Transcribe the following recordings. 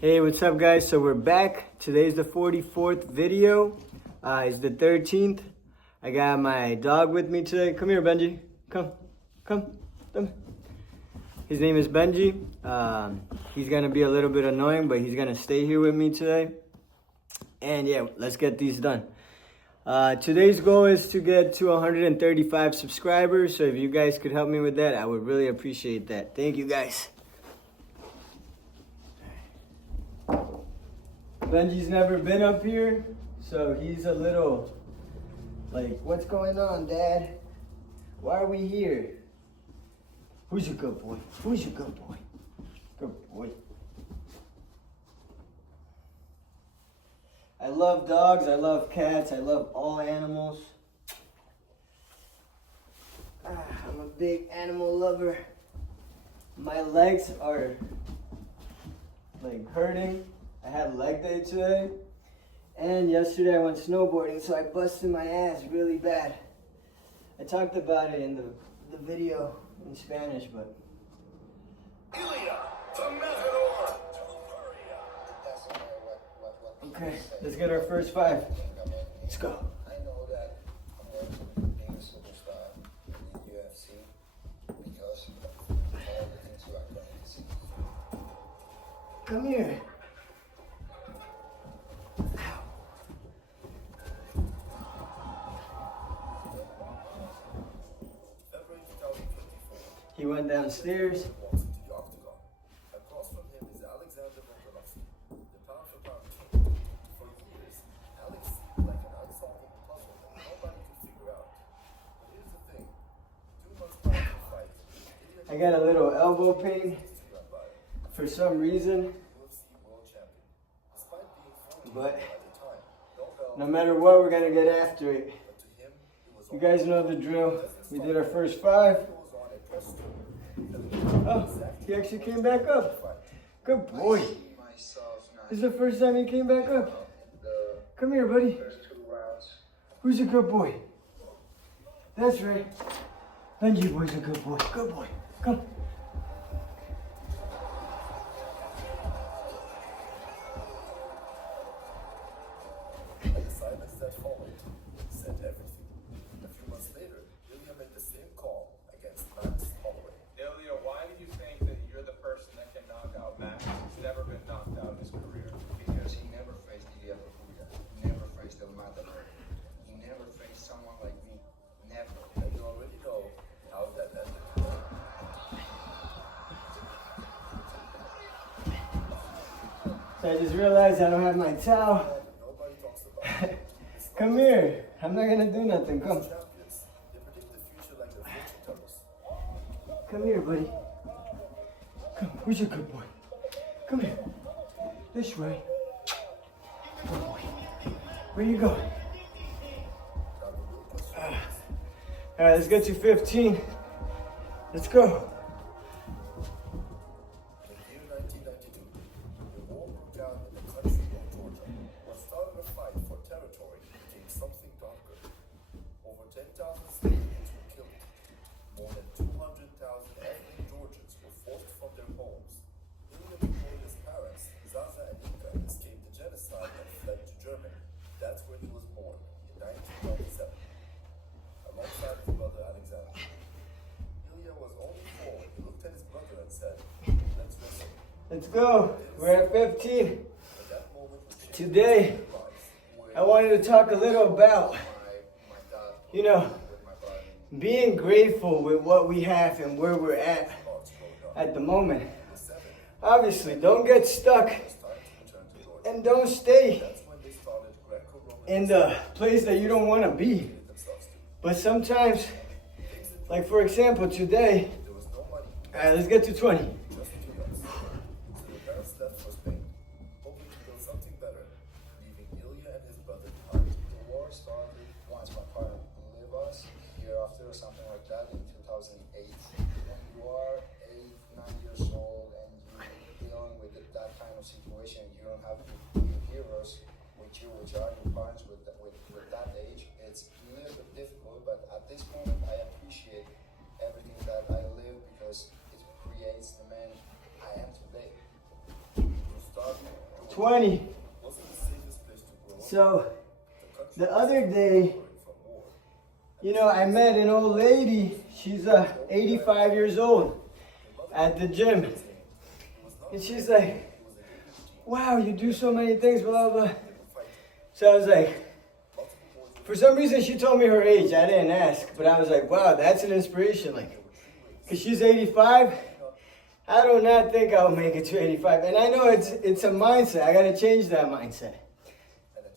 Hey, what's up guys? So we're back. Today's the 44th video. It's the 13th. I got my dog with me today. Come here, Benji. Come. His name is Benji. He's gonna be a little bit annoying, but he's gonna stay here with me today. And yeah, let's get these done. Today's goal is to get to 135 subscribers. So if you guys could help me with that, I would really appreciate that. Thank you guys. Benji's never been up here, so he's a little like, what's going on, Dad? Why are we here? Who's a good boy? Who's a good boy? Good boy. I love dogs, I love cats, I love all animals. I'm a big animal lover. My legs are like hurting. I had leg day today, and yesterday I went snowboarding, so I busted my ass really bad. I talked about it in the video in Spanish, but... Okay, let's get our first 5. Let's go. I know that I'm going to be a superstar in the UFC because of all the things you are going to see. Come here. He went downstairs. Across from him is Alexander Volkanovski, the pound-for-pound king. For years, Alex seemed like an unsolvable puzzle that nobody could figure out. But here's the thing: 2 months prior to the fight, I got a little elbow pain for some reason, UFC world champion, despite being 40 but at the time, no matter what, we're gonna get after it. but to him, it was You guys know the drill. We did our first 5. Oh, he actually came back up. Good boy. This is the first time he came back up. Come here, buddy. Who's a good boy? That's right. Benji boy's a good boy. Good boy. Come. The silence that followed said everything. A few months later, Ilya made the same call against Max Holloway. Ilya, why do you think that you're the person that can knock out Max? He's never been knocked out in his career. Because he never faced Ilya Burpees, never faced El Matador. He never faced someone like me. Never. And you already know how that ended. So I just realized I don't have my towel. Nobody talks about it. Come here. I'm not gonna do nothing. Come. Champions, they predict the future like the fortune tellers. Come here, buddy. Come. Who's your good boy? Come here. This way. Good boy. Where you going? All right, let's get to 15. Let's go. In the year 1992, the war broke out in the country of Georgia. What started a fight for territory became something darker. Over 10,000 civilians were killed. More than 200,000 ethnic Georgians were forced from their homes. Ilya Burpees' parents, Zaza and Ika, escaped the genocide and fled to Germany. That's where he was born, in 1997, alongside his brother Alexander. Ilya was only 4 when he looked at his brother and said, "Let's wrestle." Let's go. We're at 15. But that moment would change Today, their lives. I wanted to talk a little about, My dad you know, with my body being grateful with what we have and where we're parts growing up. at the moment. He was 7. Obviously, don't get stuck It was time to return to Georgia. and don't stay That's when they started Greco-Roman in the place that you don't want to be. themselves to. But sometimes, like for example, today, There was no money, all right, let's get to 20. just chaos. So the parents left for Spain, hoping to build something better, leaving Ilya and his brother behind. The war started once my father left us, year after or something like that, in 2008. When you are 8, 9 years old and you're dealing with that kind of situation, you don't have your heroes with you, which are your parents with that age. It's a little bit difficult, but at this moment I appreciate everything that I live because it creates the man I am today. You start 20. Wasn't the safest place to grow up. So The country the other day, from war. you know, I met an old lady. She's 85 years old at the gym. And she's like, wow, you do so many things, blah, blah. So I was like, for some reason she told me her age. I didn't ask, but I was like, wow, that's an inspiration. Like, because she's 85. I do not think I'll make it to 85. And I know it's a mindset. I got to change that mindset.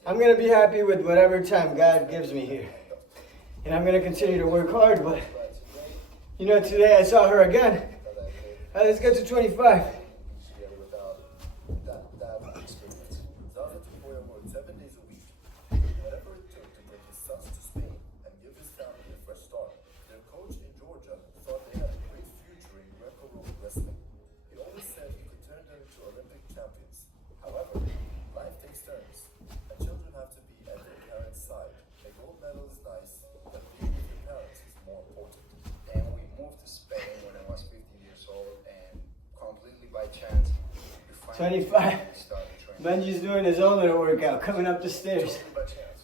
I'm going to be happy with whatever time God gives me here. And I'm going to continue to work hard. But, you know, today I saw her again. All right, let's get to 25. Without that experience. Zaza Tapoya worked 7 days a week, whatever it took to bring his sons to Spain and give his family a fresh start. Their coach in Georgia thought they had a great future in Greco-Roman wrestling. He always said he could turn them into Olympic champions. However, life takes turns, and children have to be at their parents' side. A gold medal is nice, but being with your parents is more important. And we moved to Spain when I was 15 years old, and completely by chance, we finally 25. started training. Benji's doing his own little workout, coming up the stairs. Totally by chance.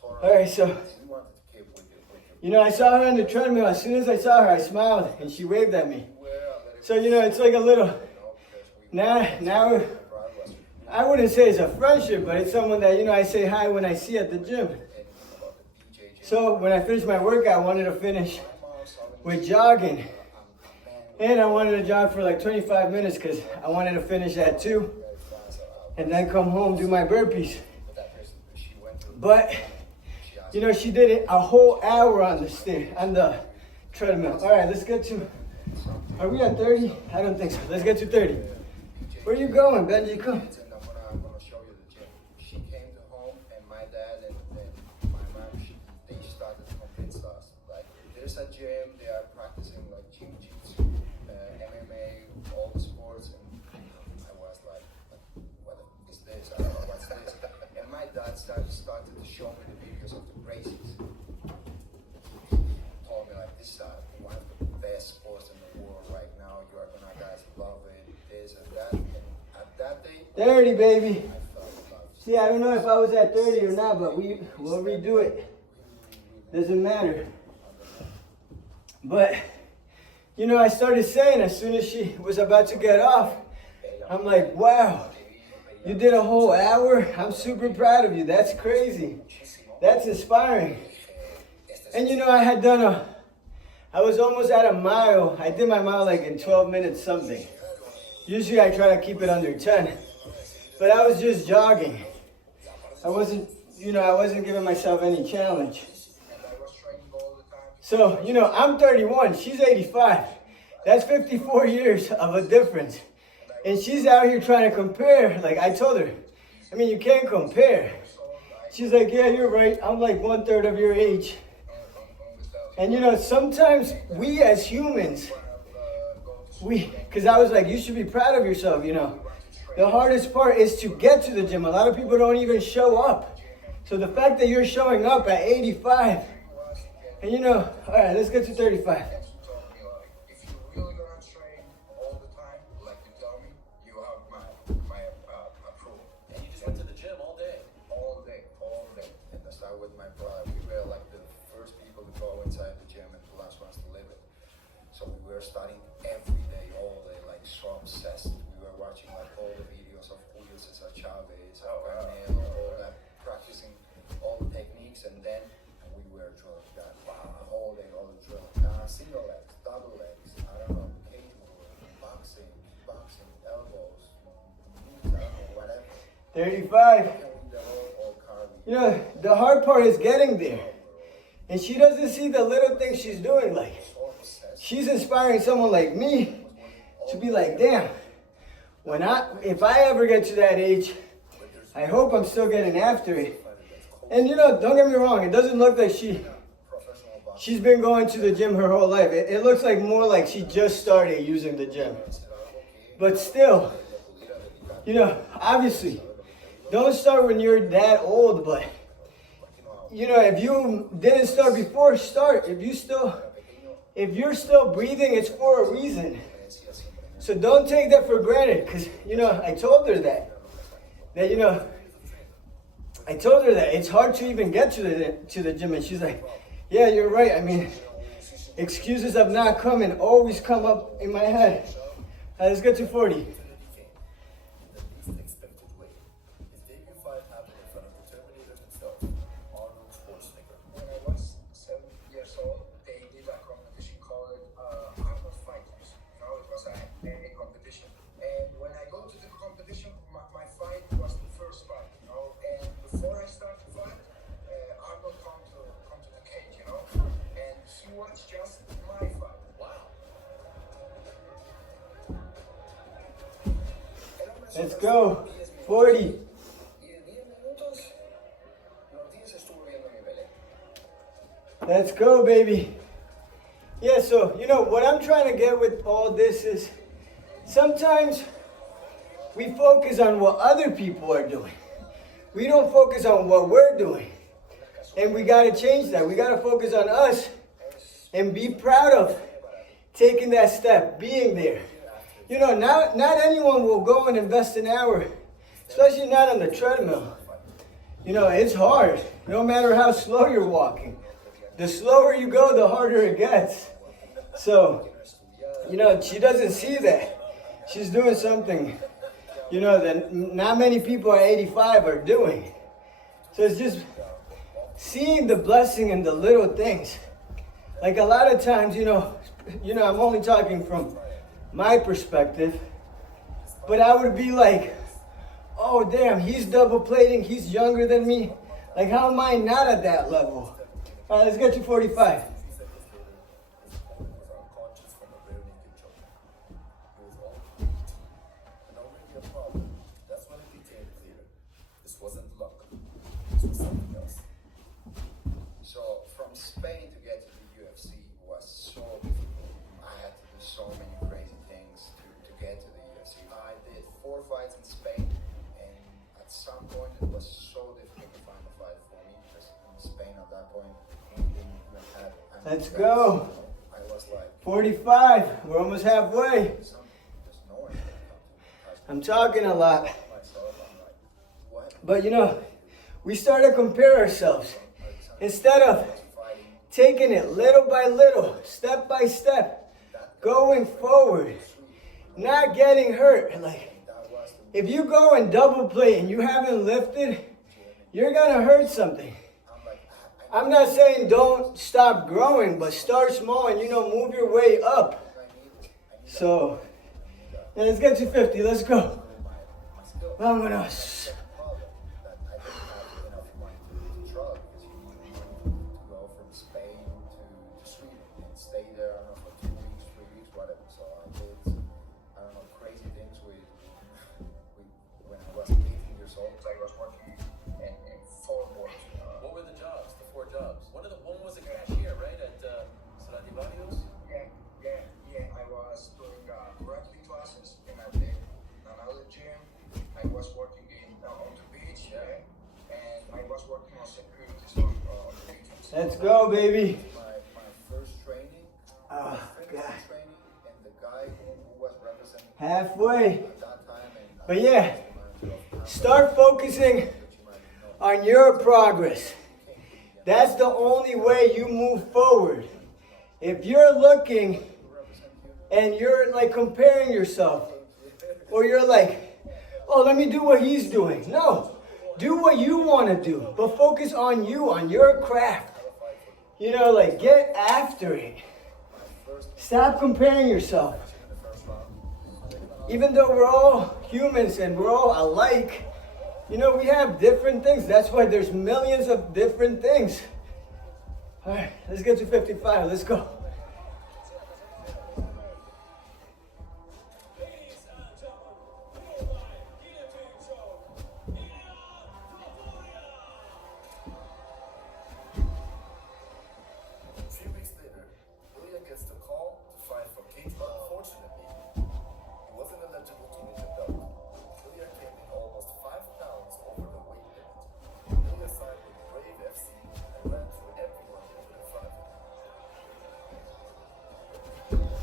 Totally All right, so, we wanted to keep with your you know, I saw her on the treadmill. As soon as I saw her, I smiled, and she waved at me. So, you know, it's like a little, now, I wouldn't say it's a friendship, but it's someone that, you know, I say hi when I see at the gym. So when I finished my workout, I wanted to finish with jogging. And I wanted to jog for like 25 minutes because I wanted to finish at 2 and then come home, do my burpees. But, you know, she did it a whole hour on the treadmill. All right, let's get to, are we at 30? I don't think so. Let's get to 30. Where you going, Benji? Come. I'm gonna show you the gym. She came to home, and my dad and my mom, they started to convince us. Like, there's a gym, they are practicing like jiu-jitsu, MMA, all the sports, and I was like, what is this? I don't know what's this. And my dad started to show me the videos of the races. Told me like, this is one of the best sports in the world right now. You are gonna guys love it. This and that. And at that day, 30, baby. I fell in love. See, I don't know if I was at 30 or not, but we'll redo it. Doesn't matter. But, you know, I started saying as soon as she was about to get off, I'm like, wow, you did a whole hour? I'm super proud of you. That's crazy. That's inspiring. And, you know, I was almost at a mile. I did my mile like in 12 minutes something. Usually I try to keep it under 10. But I was just jogging. I wasn't giving myself any challenge. So, you know, I'm 31, she's 85. That's 54 years of a difference. And she's out here trying to compare. Like I told her, I mean, you can't compare. She's like, yeah, you're right. I'm like 1/3 of your age. And you know, sometimes we as humans, because I was like, you should be proud of yourself, you know. The hardest part is to get to the gym. A lot of people don't even show up. So the fact that you're showing up at 85, and you know, all right, let's get to 35. If you're really gonna train all the time, like you tell me, you have my approval. And you just went to the gym all day. All day. And I started with my brother. We were like the first people to go inside the gym and the last ones to leave it. So we were studying every day, all day, like so obsessed. We were watching like all the videos of Julio Cesar Chavez, Canelo, all that, practicing all the techniques, and then we were drilling that the whole day, all the drilling. Single legs, double legs, I don't know, cage work, boxing, elbows, knees, I don't know, whatever. 35. All cardio. You know, the hard part is getting there. And she doesn't see the little things she's doing. Like, she's inspiring someone like me to be like, damn, if I ever get to that age, I hope I'm still getting after it. And you know, don't get me wrong, it doesn't look like she's been going to the gym her whole life. It looks like more like she just started using the gym. But still, you know, obviously, don't start when you're that old, but you know, if you didn't start before, start. If you're still breathing, it's for a reason. So don't take that for granted, because, you know, I told her that. that, you know, I told her that it's hard to even get to the gym, and she's like, yeah, you're right. I mean, excuses of not coming always come up in my head. Let's get to 40. In the least expected way. His debut fight happened in front of the Terminator himself, Arnold Schwarzenegger. When I was 7 years old, they did a competition called Arnold Fighters. You know, it was a competition. And when I go to the competition, my fight was the first fight, you know. And before I start the fight, Arnold come to the cage, you know. And he watched just my fight. Wow. Let's go. 40. Let's go, baby. Yeah, so, you know, what I'm trying to get with all this is sometimes we focus on what other people are doing. We don't focus on what we're doing. And we got to change that. We got to focus on us and be proud of taking that step, being there. You know, not anyone will go and invest an hour, especially not on the treadmill. You know, it's hard, no matter how slow you're walking. The slower you go, the harder it gets. So, you know, she doesn't see that. She's doing something, you know, that not many people at 85 are doing. So it's just seeing the blessing in the little things. Like a lot of times, you know, I'm only talking from my perspective, but I would be like, oh damn, he's double plating, he's younger than me. Like, how am I not at that level? All right, let's get to 45. His opponent was unconscious from a rear naked choke. He was all beat and already a problem. That's when it became clear. This wasn't luck. This was something else. So from Spain to get to the UFC was so difficult. I had to do so many crazy things to get to the UFC. I did 4 fights in Spain, and at some point it was so difficult to find a fight for me because in Spain at that point we didn't even have any Let's fights. go. I was like 45, we're almost halfway. there's no one gonna come to me. I'm talking a lot. Myself, I'm like, what? But you know, we start to compare ourselves. Instead of taking it little by little, step by step, going forward, not getting hurt. Like, if you go and double play and you haven't lifted, you're gonna hurt something. I'm not saying don't stop growing, but start small and, you know, move your way up. So, yeah, let's get to 50, let's go. Vámonos. That I didn't have enough money to travel because you need money to go from Spain to Sweden and stay there, I don't know, for 2 weeks, 3 weeks, whatever. So I did, I don't know, crazy things with when I was 18 years old. I was working in 4 works. What were the jobs? The 4 jobs. One was a cashier, right? At Stradivarius? Yeah. I was doing rugby classes in another gym. I was working on the beach, and I was working on security on the beach. Let's go, baby. My first training, Oh, physical God. training, and the guy who was representing me Halfway. at that time, and But yeah, start focusing on your progress. That's the only way you move forward. If you're looking and you're like comparing yourself, or you're like, oh, let me do what he's doing. No, do what you want to do, but focus on you, on your craft. You know, like, get after it. Stop comparing yourself. Even though we're all humans and we're all alike, you know, we have different things. That's why there's millions of different things. All right, let's get to 55. Let's go. A few weeks later, Ilya gets the call to fight for Cage. Unfortunately, he wasn't eligible to win the belt. Ilya came in almost 5 pounds over the weight limit. Ilya signed with Brave FC and ran through everyone that was in front of him.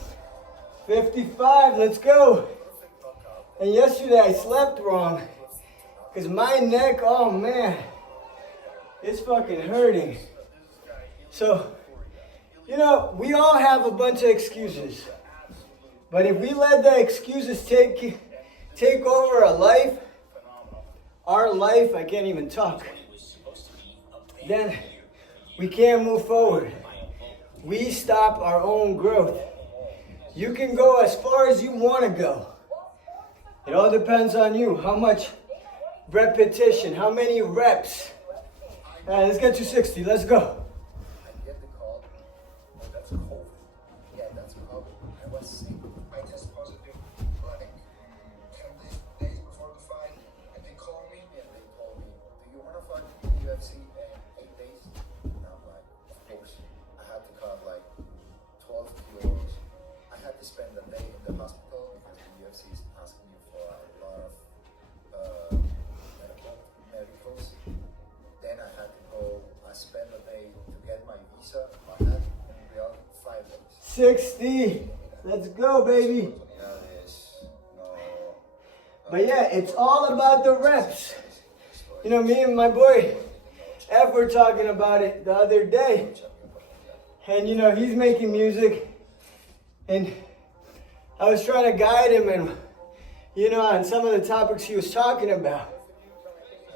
55, let's go. Perfect knockout. And yesterday I slept wrong. Because my neck, oh man, it's fucking hurting. So, you know, we all have a bunch of excuses. But if we let the excuses take over our life, I can't even talk, then we can't move forward. We stop our own growth. You can go as far as you want to go. It all depends on you. How much repetition, how many reps. All right, let's get to 60. Let's go. I get the call. Oh, that's COVID. Yeah, that's COVID. I was sick. I tested positive like 10 days before the fight. And they called me and they told me, do you want to fight in the UFC in 8 days? And I'm like, of course. I had to cut like 12 kilos. I had to spend a day in the hospital because the UFC is asking you for a lot of medicals. Then I had to go, I spent a day to get my visa. I had in real 5 days. 60. Let's go, baby. But yeah, it's all about the reps. You know, me and my boy F were talking about it the other day. And you know, he's making music. And I was trying to guide him and, you know, on some of the topics he was talking about.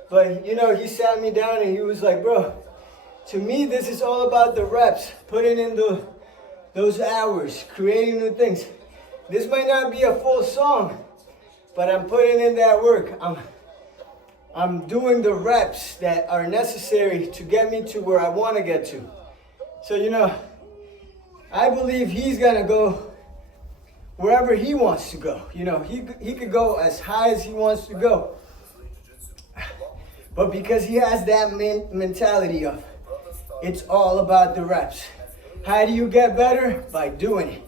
But, you know, he sat me down and he was like, bro, to me, this is all about the reps, putting in those hours, creating new things. This might not be a full song, but I'm putting in that work. I'm doing the reps that are necessary to get me to where I want to get to. So, you know, I believe he's going to go wherever he wants to go. You know, he could go as high as he wants to go. But because he has that mentality of, it's all about the reps. How do you get better? By doing it.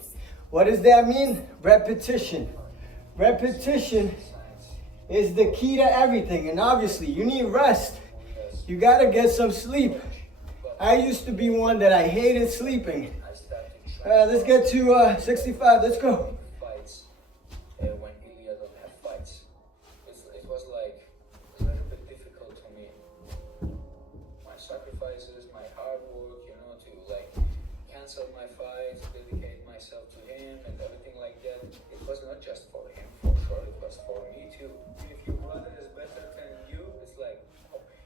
What does that mean? Repetition. Repetition is the key to everything. And obviously, you need rest. You got to get some sleep. I used to be one that I hated sleeping. Let's get to 65. Let's go. Fights, when Ilya don't have fights, it was like a little bit difficult for me. My sacrifices, my hard work, you know, to like cancel my fights, dedicate myself to him, and everything like that. It was not just for him, for sure. It was for me too. If your brother is better than you, it's like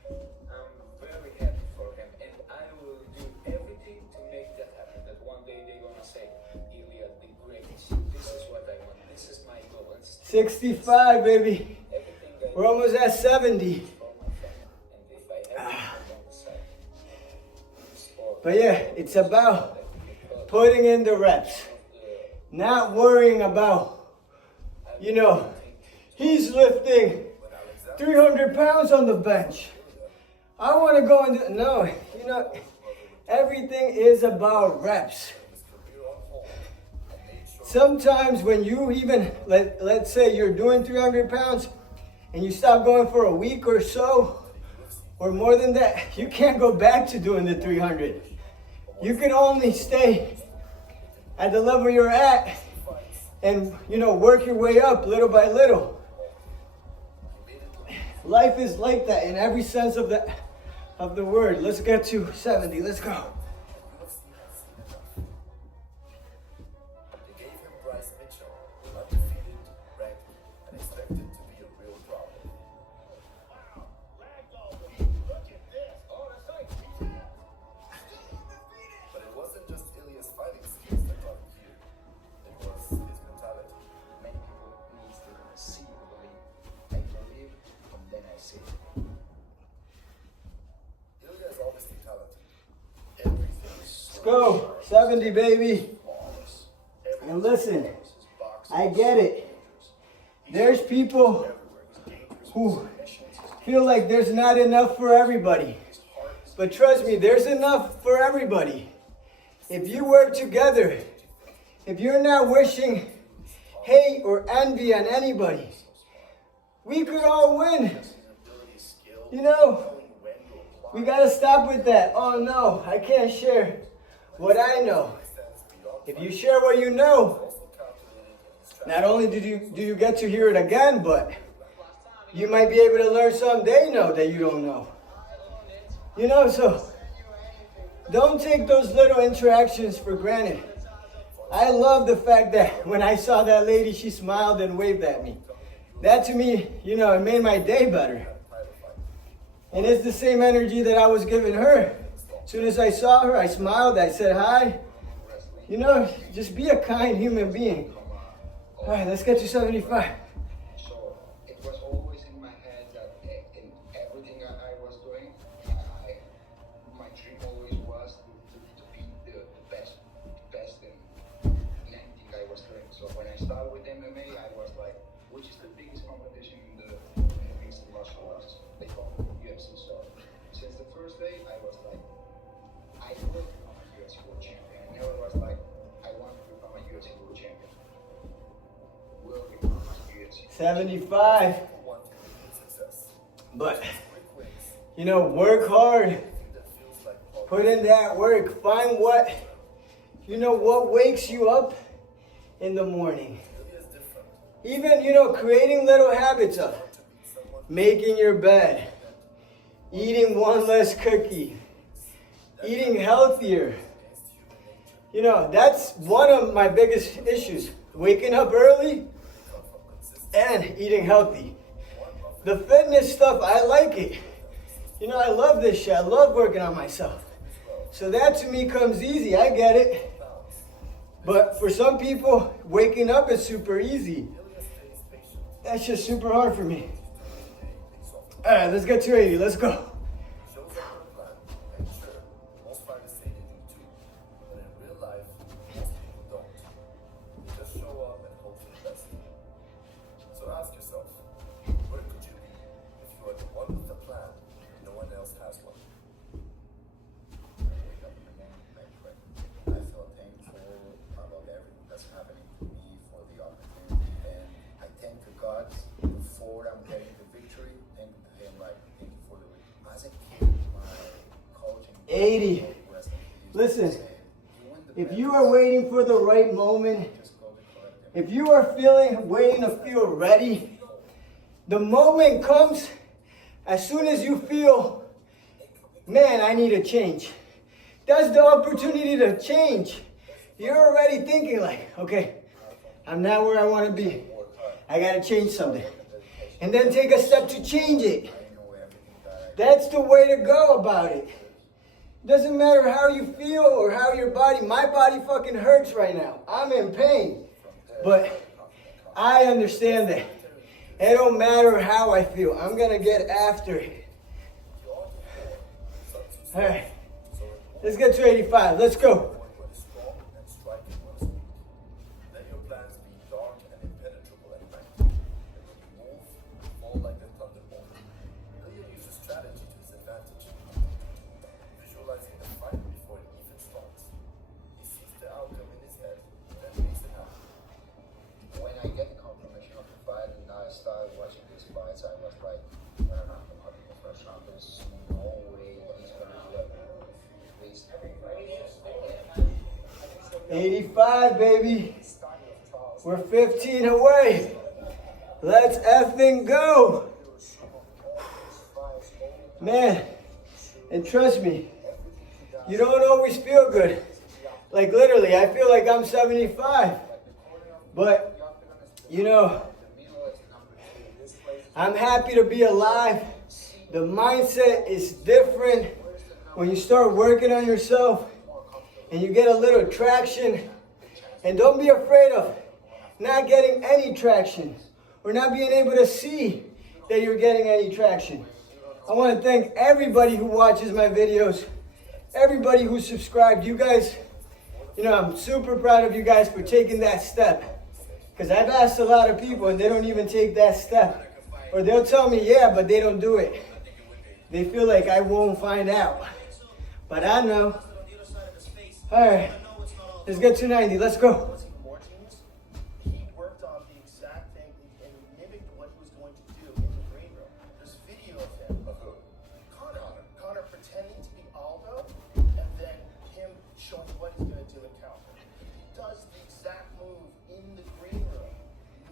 I'm very happy for him, and I will do everything to make that happen. That one day they're gonna say, Ilya, the greatest. This is what I want. This is my goal. 65, baby. Everything that We're almost at 70. for my family. And if I have anything on the side, it's for But yeah, it's about putting in the reps. Not worrying about, you know, he's lifting 300 pounds on the bench. I want to go and do, no, you know, everything is about reps. Sometimes when you even, let's say you're doing 300 pounds and you stop going for a week or so, or more than that, you can't go back to doing the 300. You can only stay at the level you're at and, you know, work your way up little by little. Life is like that in every sense of the word. Let's get to 70. Let's go. They gave him Bryce Mitchell, undefeated, ranked, and expected to be a real problem. But it wasn't just Ilya's fighting skills that got him here. It was his mentality. many people needs to see and believe. I believe and then I see. Ilya is obviously talented. Everything is Let's go. 70, baby. flawless. And listen, His boxing I get it. There's people who feel like there's not enough for everybody. But trust me, there's enough for everybody. If you work together, if you're not wishing hate or envy on anybody, we could all win. You know, we gotta stop with that. Oh no, I can't share what I know. If you share what you know, not only do you get to hear it again, but you might be able to learn something they know that you don't know. You know, so don't take those little interactions for granted. I love the fact that when I saw that lady, she smiled and waved at me. That to me, you know, it made my day better. And it's the same energy that I was giving her. As soon as I saw her, I smiled, I said hi. You know, just be a kind human being. All right, let's get to 75. So it was always in my head that in everything I was doing, my dream always was to be the best in anything I was doing. So when I started with MMA, I was like, which is the biggest competition in the mixed martial arts? They call it UFC. So since the first day, I was like, I will become a UFC world champion. I never was like, I want to become a UFC world champion. Will become a UFC. 75. Want to achieve success. But, Quick wins. you know, work hard. That feels like progress. Put in that work. Find what, you know, what wakes you up in the morning. Really is different. Even, you know, creating little habits of To be someone making your bed, eating one less cookie, eating healthier. against human nature. You know, that's one of my biggest issues. Waking up early Come from consistency. and eating healthy. One of The fitness stuff, I like it. You know, I love this shit. I love working on myself. So that to me comes easy. I get it. But for some people, waking up is super easy. That's just super hard for me. All right, let's get to 80. Let's go. shows up with a plan, and sure, most fighters say they do too. But in real life, most people don't. They just show up and hope for the best. So ask yourself, where could you be if you are the one with a plan and no one else has one? I wake up in the morning, I pray. I feel thankful about everything that's happening to me for the opportunity, and I thank to God before I'm getting the victory. Thank to Him, like thank you for the victory. As a kid, my coaching 80. wrestling, he used to Listen, say, "You win the if belt, you are waiting for the right moment, just go to collect them." if you are waiting to feel ready, the moment comes as soon as you feel, man, I need a change. That's the opportunity to change. You're already thinking like, okay, I'm not where I want to be. I got to change something. And then take a step to change it. I know everything that I That's the way to go about it. Doesn't matter how you feel or how your body, my body fucking hurts right now. I'm in pain. But I understand that. It don't matter how I feel. I'm going to get after it. All right. Let's get to 85. Let's go. What is strong and striking what is weak. Let your plans be dark and impenetrable at night. And when you move, fall like the thunderbolt. Ilya uses strategy to his advantage. Visualizing the fight before it even starts. He sees the outcome in his head, then makes it happen. when I get the confirmation of the fight and I started watching these fights, I was like, I don't know, I'm the first round. There's no way he's gonna do it. Please. 85, baby. We're 15 away. Let's effing go. Man, and trust me, you don't always feel good. Like literally, I feel like I'm 75. But, you know, I'm happy to be alive. The mindset is different when you start working on yourself and you get a little traction. And don't be afraid of not getting any traction or not being able to see that you're getting any traction. I want to thank everybody who watches my videos, everybody who subscribed. You guys, you know, I'm super proud of you guys for taking that step. Because I've asked a lot of people and they don't even take that step. Or they'll tell me, yeah, but they don't do it. They feel like I won't find out. But I know. All right, let's get to 90. Let's go. More teams, he worked on the exact thing and mimicked what he was going to do in the green room. There's video of him. Of who? Connor pretending to be Aldo, and then him showing what he's going to do in counter. He does the exact move in the green room,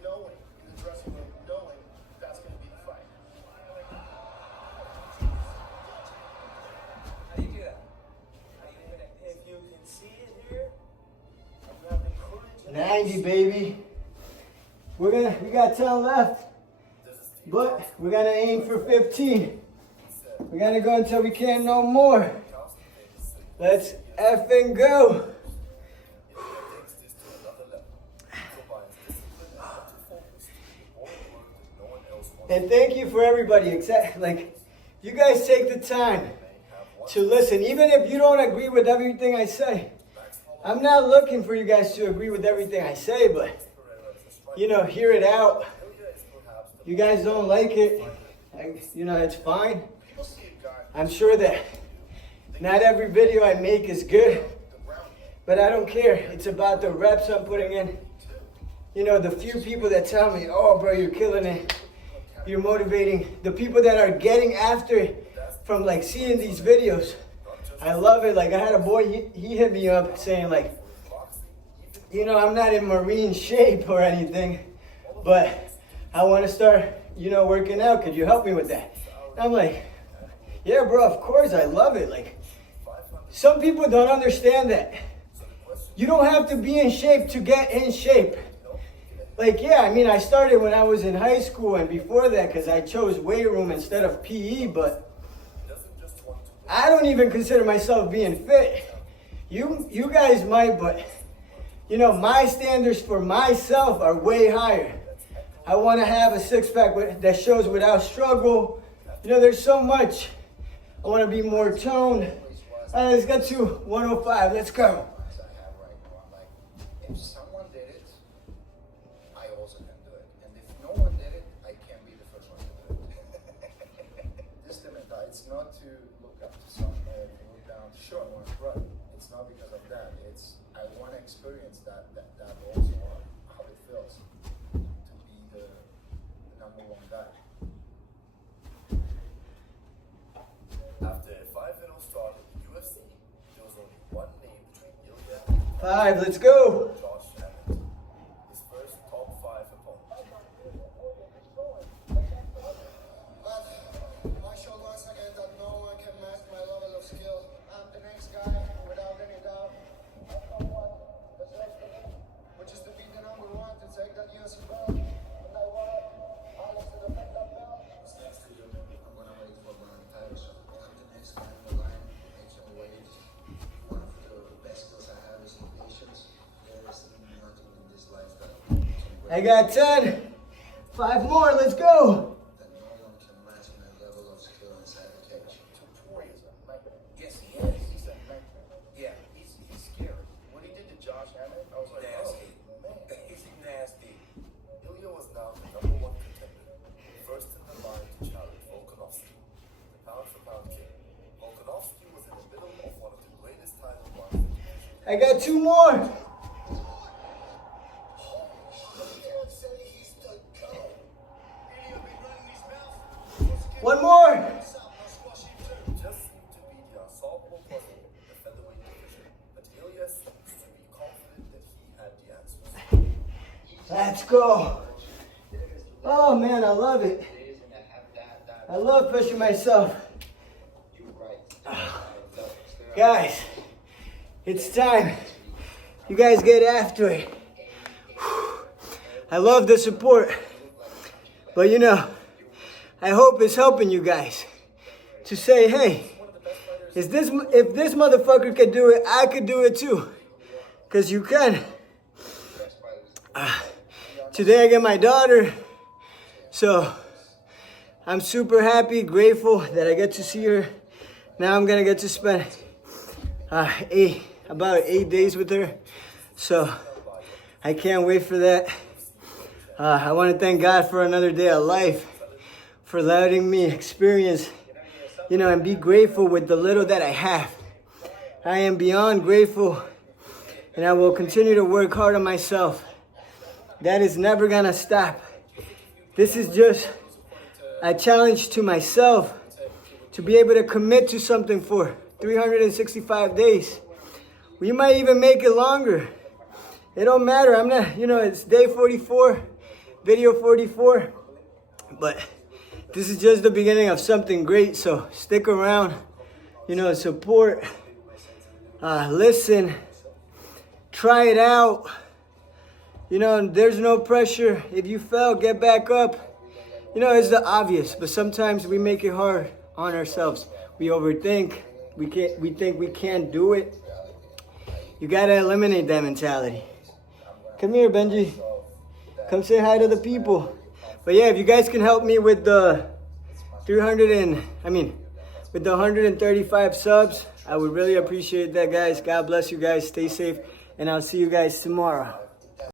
knowing, in the dressing room, knowing that's going to be the fight. 90, baby. We got 10 left, but we're gonna aim for 15. We're gonna go until we can't no more. Let's effing go. And thank you for everybody, except like you guys take the time to listen, even if you don't agree with everything I say. I'm not looking for you guys to agree with everything I say, but you know, hear it out. You guys don't like it, you know, it's fine. I'm sure that not every video I make is good, but I don't care. It's about the reps I'm putting in. You know, the few people that tell me, oh bro, you're killing it, you're motivating. The people that are getting after it from like seeing these videos, I love it. Like I had a boy, he hit me up saying like, you know, I'm not in marine shape or anything, but I want to start, you know, working out. Could you help me with that? And I'm like, yeah, bro, of course, I love it. Like, some people don't understand that. You don't have to be in shape to get in shape. Like, yeah, I mean, I started when I was in high school and before that because I chose weight room instead of PE, but I don't even consider myself being fit. You guys might, but, you know, my standards for myself are way higher. I want to have a six-pack that shows without struggle. You know, there's so much. I want to be more toned. All right, let's get to 105. Let's go. I have right now, I'm like, if someone did it, I also can do it. And if no one did it, I can be the first one to do it. This is the mentality. It's not to look up to someone, to look down to someone. Right. It's not because of that. It's I want to experience that also, how it feels to be the number one guy. After a 5-0 start in the UFC, there was only one name between Ilya and 5, let's go. Josh Hammond, his first top 5 opponent. But I showed once again that no one can match my level of skill. I'm the next guy, without any doubt. I know what deserves to me, which is to be the number one, to take that UFC belt. And I want Alex to defend that belt. What's next to you? I'm gonna wait for my title shot. I'm the next guy in the line, makes some waves. One of the best skills I have is patience. There is nothing in this life that I got 10. 5 more, let's go. that no one can match my level of skill inside the cage. Toure is a nightmare. Yes, he is. He's a nightmare. Yeah, He's scary. What he did to Josh Hammond, I was like, nasty. oh, man. He's nasty. Ilya was now the number 1 contender, first in the line to challenge Volkanovski, the pound-for-pound king. Volkanovski was in the middle of one of the greatest title runs in the division. I got 2 more. One more. He just seemed to be the unsolvable puzzle in the featherweight division, but Ilya seems to be confident that he had the answers. Let's go. Oh man, I love it. I love pushing myself. Guys, it's time. You guys get after it. I love the support. But you know, I hope it's helping you guys to say, hey, if this motherfucker could do it, I could do it too. Because you can. Today I get my daughter. So I'm super happy, grateful that I get to see her. Now I'm going to get to spend about 8 days with her. So I can't wait for that. I want to thank God for another day of life, for letting me experience, you know, and be grateful with the little that I have. I am beyond grateful, and I will continue to work hard on myself. That is never going to stop. This is just a challenge to myself to be able to commit to something for 365 days. We might even make it longer. It don't matter. I'm not, you know, it's day 44, video 44. But this is just the beginning of something great. So stick around, you know, support, listen, try it out. You know, there's no pressure. If you fell, get back up. You know, it's the obvious, but sometimes we make it hard on ourselves. We overthink. We think we can't do it. You gotta eliminate that mentality. Come here, Benji. Come say hi to the people. But yeah, if you guys can help me with the 135 subs, I would really appreciate that, guys. God bless you guys. Stay safe, and I'll see you guys tomorrow.